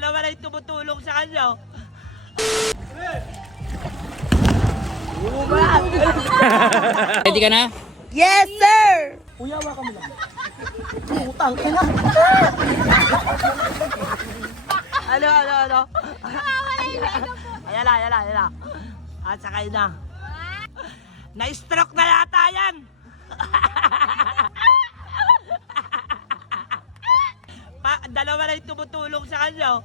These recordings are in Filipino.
dalawa na yung tumutulong sa kanya. Ready ka na? Yes, sir! Uyawa ka mo lang. Putang ina. Ano? Ayan na. At sakay na. Na-stroke na yata yan. Dalawa na yung tumutulong sa kanya.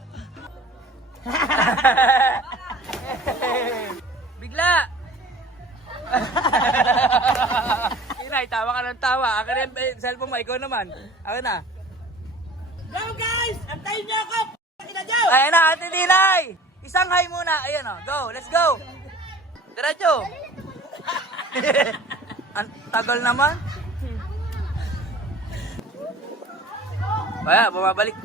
Bigla! Inay, tawa ka ng tawa. Akin yung cellphone mo, ikaw naman. Akin na. Go guys! Antayin niyo ako! Ayan na, Ate Dinay! Isang hi muna. Ayan o, go, let's go! Diretso! Ang tagal naman. Kaya, bumabalik.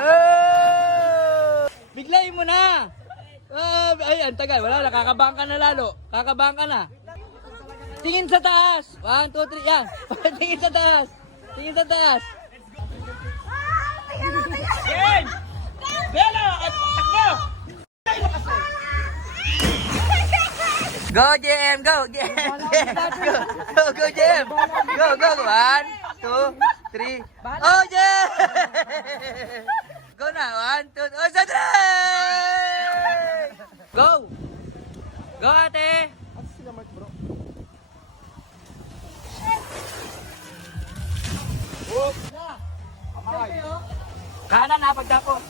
Oh! Biglayin mo na! Ayan, tagal. Wala na, kakabahan ka na lalo. Kakabahan ka na. Tingin sa taas. 1, 2, 3, yan. Tingin sa taas. Tingin sa taas. Game! Bella! At takbo! Go, JM! Go, JM! Go, JM! Go! 1, 2, 3. Oh, JM! Go na! 1, 2, oh, sa 3! Go! Go, ate! Sila Mark, bro. Kanan na, pagtapos.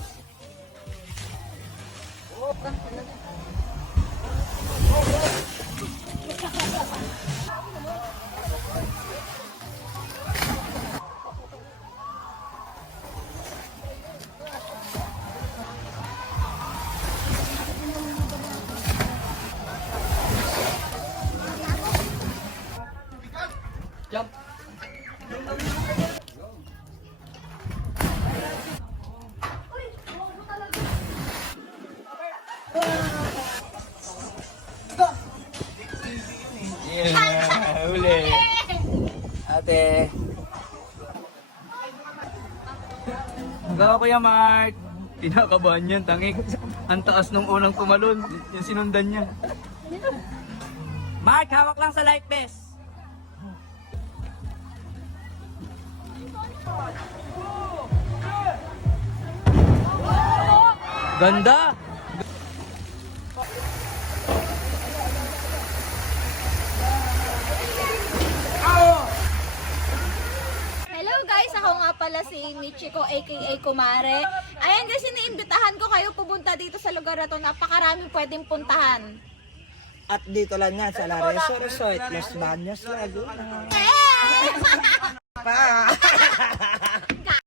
Jump. Yeah, uli. Ate. Gawa ko yan, Mark. Tinakabahan yan, tangik. Ang taas nung unang tumalon. Yung sinundan niya. Mark, hawak lang sa life vest. Ganda! Hello guys, ako nga pala si Michiko aka Kumare. Ayan guys, iniimbitahan ko kayo pupunta dito sa lugar na to. Napakaraming pwedeng puntahan. At dito lang yan sa Lareso Resort, Los Baños, Laguna. Eh! Pa!